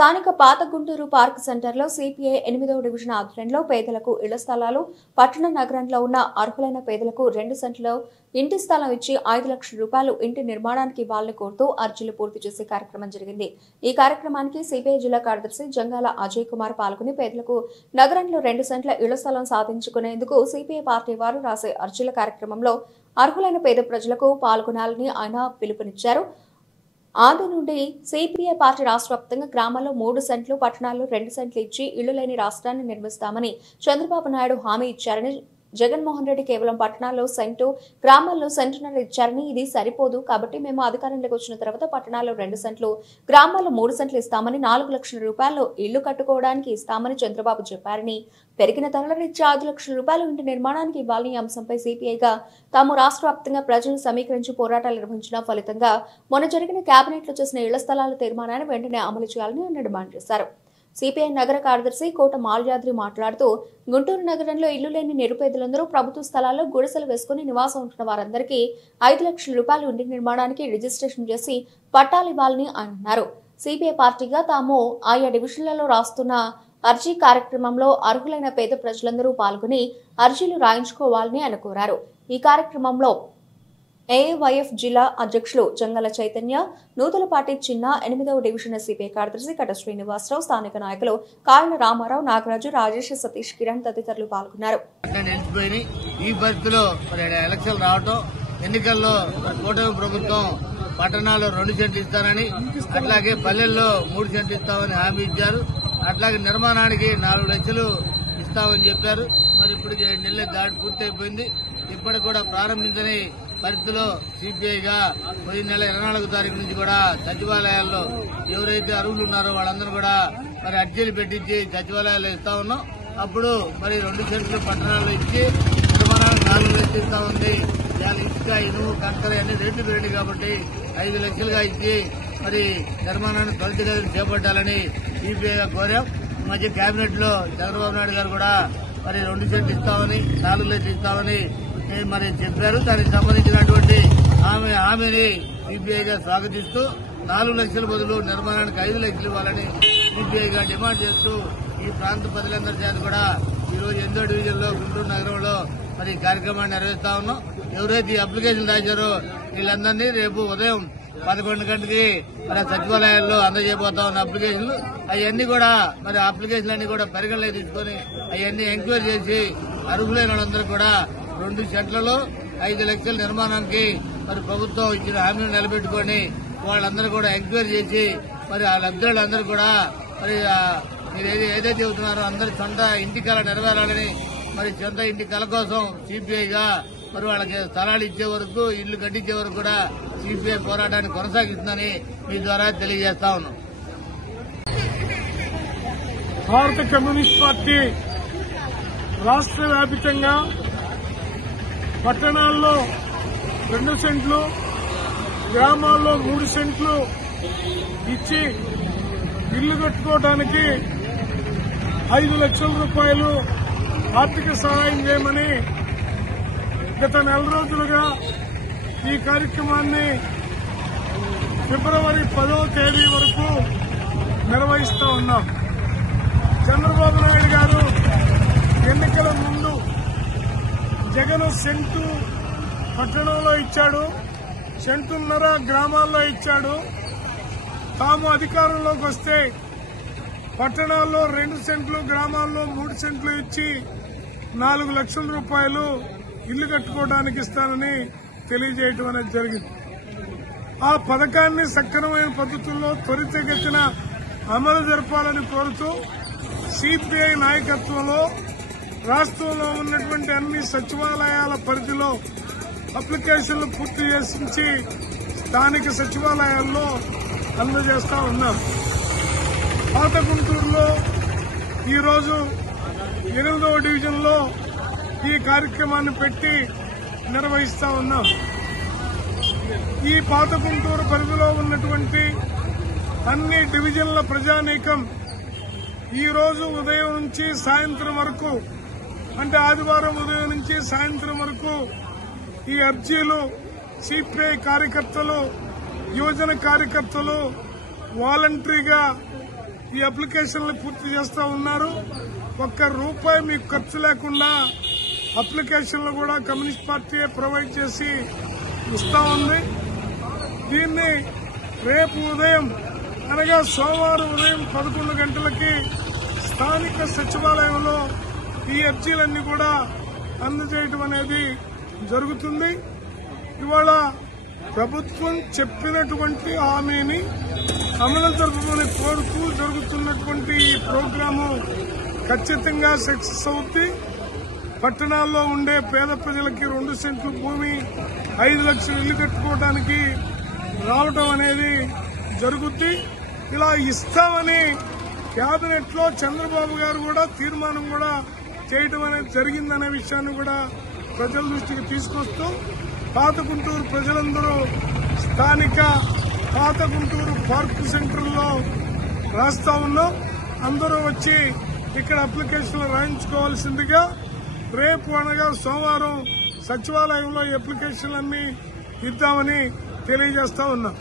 స్థానిక పాత గుంటూరు పార్క్ సెంటర్లో సిపిఐ 8వ డివిజన్ ఆధ్వర్యంలో పేదలకు ఇళ్ల స్థలాలు, పట్టణ నగరంలో ఉన్న అర్హులైన పేదలకు 2 సెంట్లలో ఇంటి స్థలం ఇచ్చి 5 లక్షల రూపాయలు ఇంటి నిర్మాణానికి ఇవ్వాలని కోరుతూ అర్జీలు పూర్తి చేసే కార్యక్రమం జరిగింది. ఈ కార్యక్రమానికి సిపిఐ జిల్లా కార్యదర్శి జంగాల అజయ్ కుమార్ పాల్గొని పేదలకు నగరంలో 2 సెంట్ల ఇళ్ల స్థలం సాధించుకునేందుకు సిపిఐ పార్టీ వారు రాసే అర్జీల కార్యక్రమంలో అర్హులైన పేద ప్రజలకు పాల్గొనాలని ఆయన పిలుపునిచ్చారు. ఆది నుండి సిపిఐ పార్టీ రాష్ట్ర వ్యాప్తంగా గ్రామాల్లో 3 సెంట్లు, పట్టణాల్లో 2 సెంట్లు ఇచ్చి ఇళ్లు లేని రాష్ట్రాన్ని నిర్మిస్తామని చంద్రబాబు నాయుడు హామీ ఇచ్చారని, జగన్మోహన్ రెడ్డి కేవలం పట్టణాల్లో సెంటు, గ్రామాల్లో సెంటున్నర ఇచ్చారని, ఇది సరిపోదు కాబట్టి మేము అధికారంలోకి వచ్చిన తర్వాత పట్టణాల్లో 2 సెంట్లు, గ్రామాల్లో 3 సెంట్లు ఇస్తామని, 4 లక్షల రూపాయలు ఇళ్లు కట్టుకోవడానికి ఇస్తామని చంద్రబాబు చెప్పారని, పెరిగిన ధరల రీత్యా 5 లక్షల రూపాయలు ఇంటి నిర్మాణానికి ఇవ్వాలని అంశంపై సిపిఐగా తాము రాష్ట్ర వ్యాప్తంగా ప్రజలను సమీకరించి పోరాటాలు నిర్వహించిన ఫలితంగా మొన్న జరిగిన కేబినెట్లో చేసిన ఇళ్ల స్థలాల తీర్మానాన్ని వెంటనే అమలు చేయాలని ఆయన డిమాండ్ చేశారు. సిపిఐ నగర కార్యదర్శి కోట మాల్యాద్రి మాట్లాడుతూ, గుంటూరు నగరంలో ఇల్లు లేని నిరుపేదలందరూ ప్రభుత్వ స్థలాల్లో గుడిసెలు వేసుకుని నివాసం ఉంటున్న వారందరికీ 5 లక్షల రూపాయలు ఇంటి నిర్మాణానికి రిజిస్ట్రేషన్ చేసి పట్టాలు ఇవ్వాలని అన్నారు. సిపిఐ పార్టీగా తాము ఆయా డివిజన్లలో రాస్తున్న అర్జీ కార్యక్రమంలో అర్హులైన పేద ప్రజలందరూ పాల్గొని అర్జీలు రాయించుకోవాలని ఆయన కోరారు. ఈ కార్యక్రమంలో ఏఐవైఎఫ్ జిల్లా అధ్యక్షులు జంగల చైతన్య, నూతలపాటి చిన్న, 8వ డివిజన్ సిపిఐ కార్యదర్శి కట శ్రీనివాసరావు, స్థానిక నాయకులు కాళ్ళ రామారావు, నాగరాజు, రాజేష్, సతీష్, కిరణ్ తదితరులు పాల్గొన్నారు. ఈ పరిస్థితిలో ఎలక్షన్ రావటం, ఎన్నికల్లో కూటమి ప్రభుత్వం పట్టణాల్లో 2 సెంట్లు ఇస్తారని, అట్లాగే పల్లెల్లో 3 సెంట్లు ఇస్తామని హామీ ఇచ్చారు. అట్లాగే నిర్మాణానికి 4 లక్షలు ఇస్తామని చెప్పారు. మరి ఇప్పుడు 7 నెలల దాడి పూర్తయిపోయింది. ఇప్పటికి కూడా ప్రారంభించని పరిస్థితిలో సిపిఐగా పోయిన నెల 24వ తారీఖు నుంచి కూడా సచివాలయాల్లో ఎవరైతే అర్హులు ఉన్నారో వాళ్ళందరూ కూడా మరి అర్జీలు పెట్టించి సచివాలయాల్లో ఇస్తా ఉన్నాం. అప్పుడు మరి 2 సెంట్లు పట్టణాల్లో ఇచ్చి నిర్మాణానికి 4 లక్షలు ఇస్తా ఉంది. ఇసుక, ఇనుము, కంకర అన్ని రేట్లు పెరిగింది కాబట్టి 5 లక్షలుగా ఇచ్చి మరి నిర్మాణాన్ని త్వరితగతిన చేపట్టాలని సిపిఐగా కోరాం. ఈ మధ్య కేబినెట్ లో చంద్రబాబు నాయుడు గారు కూడా మరి 2 సెంట్లు ఇస్తామని, 4 లక్షలు ఇస్తామని మరి చెప్పారు. దానికి సంబంధించినటువంటి హామీని సిపిఐగా స్వాగతిస్తూ 4 లక్షల బదులు నిర్మాణానికి 5 లక్షలు ఇవ్వాలని సిపిఐగా డిమాండ్ చేస్తూ ఈ ప్రాంత ప్రజలందరి చేత కూడా ఈరోజు 8వ డివిజన్ లో గుంటూరు నగరంలో మరి కార్యక్రమాన్ని నిర్వహిస్తా ఉన్నాం. ఎవరైతే ఈ అప్లికేషన్ రాశారో వీళ్ళందరినీ రేపు ఉదయం 11 గంటకి మరి సచివాలయాల్లో అందజేయబోతా ఉన్న అప్లికేషన్లు అవన్నీ కూడా మరి అప్లికేషన్లు అన్ని కూడా పరిగణలోకి తీసుకుని అవన్నీ ఎంక్వైరీ చేసి అర్హులైన వాళ్ళందరూ కూడా 2 సెంట్లలో 5 లక్షల నిర్మాణానికి మరి ప్రభుత్వం ఇచ్చిన హామీని నిలబెట్టుకుని వాళ్ళందరూ కూడా ఎంక్వైరీ చేసి మరి ఆ లబ్ధిదారులందరూ కూడా మరి మీరు ఏదైతే చెబుతున్నారో అందరి సొంత ఇంటి కళ నెరవేరాలని, మరి సొంత ఇంటి కళ కోసం సిపిఐగా మరి వాళ్ళకి స్థలాలు ఇచ్చే వరకు, ఇళ్లు కట్టించే వరకు కూడా సిపిఐ పోరాటాన్ని కొనసాగిస్తుందని మీ ద్వారా తెలియజేస్తా ఉన్నాం. భారత కమ్యూనిస్ట్ పార్టీ రాష్ట్ర వ్యాప్తంగా పట్టణాల్లో 2 సెంట్లు, గ్రామాల్లో 3 సెంట్లు ఇచ్చి ఇల్లు కట్టుకోవడానికి 5 లక్షల రూపాయలు ఆర్థిక సహాయం చేయమని గత 4 రోజులుగా ఈ కార్యక్రమాన్ని ఫిబ్రవరి 10వ తేదీ వరకు నిర్వహిస్తూ ఉన్నాం. చంద్రబాబు నాయుడు గారు ఎన్నికల ముందు జగన్ సెంటు పట్టణంలో ఇచ్చాడు, సెంటున్నర గ్రామాల్లో ఇచ్చాడు. తాము అధికారంలోకి వస్తే పట్టణాల్లో 2 సెంట్లు, గ్రామాల్లో 3 సెంట్లు ఇచ్చి 4 లక్షల రూపాయలు ఇల్లు కట్టుకోవడానికి ఇస్తానని తెలియజేయడం అనేది జరిగింది. ఆ పథకాన్ని సక్రమైన పద్ధతుల్లో త్వరితగతిన అమలు జరపాలని కోరుతూ సిపిఐ నాయకత్వంలో రాష్ట్రంలో ఉన్నటువంటి అన్ని సచివాలయాల పరిధిలో అప్లికేషన్లు పూర్తి చేసి స్థానిక సచివాలయాల్లో అందజేస్తా ఉన్నాం. పాత గుంటూరులో ఈరోజు 8వ డివిజన్ లో ఈ కార్యక్రమాన్ని పెట్టి నిర్వహిస్తా ఉన్నాం. ఈ పాత గుంటూరు పరిధిలో ఉన్నటువంటి అన్ని డివిజన్ల ప్రజానీకం ఈ రోజు ఉదయం నుంచి సాయంత్రం వరకు, అంటే ఆదివారం ఉదయం నుంచి సాయంత్రం వరకు ఈ అర్జీలు సిపిఐ కార్యకర్తలు, యువజన కార్యకర్తలు వాలంటరీగా ఈ అప్లికేషన్లు పూర్తి చేస్తా ఉన్నారు. ₹1 మీకు ఖర్చు లేకుండా అప్లికేషన్లు కూడా కమ్యూనిస్ట్ పార్టీ ప్రొవైడ్ చేసి ఇస్తా ఉంది. దీన్ని రేపు ఉదయం అనగా సోమవారం ఉదయం 11 గంటలకి స్థానిక సచివాలయంలో ఈ అర్జీలన్నీ కూడా అందజేయడం అనేది జరుగుతుంది. ఇవాళ ప్రభుత్వం చెప్పినటువంటి హామీని అమలు జరుపుకొని కోరుతూ జరుగుతున్నటువంటి ఈ ప్రోగ్రాము ఖచ్చితంగా సక్సెస్ అవుతుంది. పట్టణాల్లో ఉండే పేద ప్రజలకి 2 సెంట్లు భూమి 5 లక్షలు ఇల్లు కట్టుకోవడానికి రావడం అనేది జరుగుద్ది. ఇలా ఇస్తామని కేబినెట్ లో చంద్రబాబు గారు కూడా తీర్మానం కూడా చేయడం అనేది జరిగిందనే విషయాన్ని కూడా ప్రజల దృష్టికి తీసుకొస్తూ పాత గుంటూరు ప్రజలందరూ స్థానిక పాత గుంటూరు పార్క్ సెంటర్లో రాస్తా ఉన్నాం. అందరూ వచ్చి ఇక్కడ అప్లికేషన్లు రాయించుకోవాల్సిందిగా రేపు అనగా సోమవారం సచివాలయంలో అప్లికేషన్లన్నీ ఇద్దామని తెలియజేస్తా ఉన్నాం.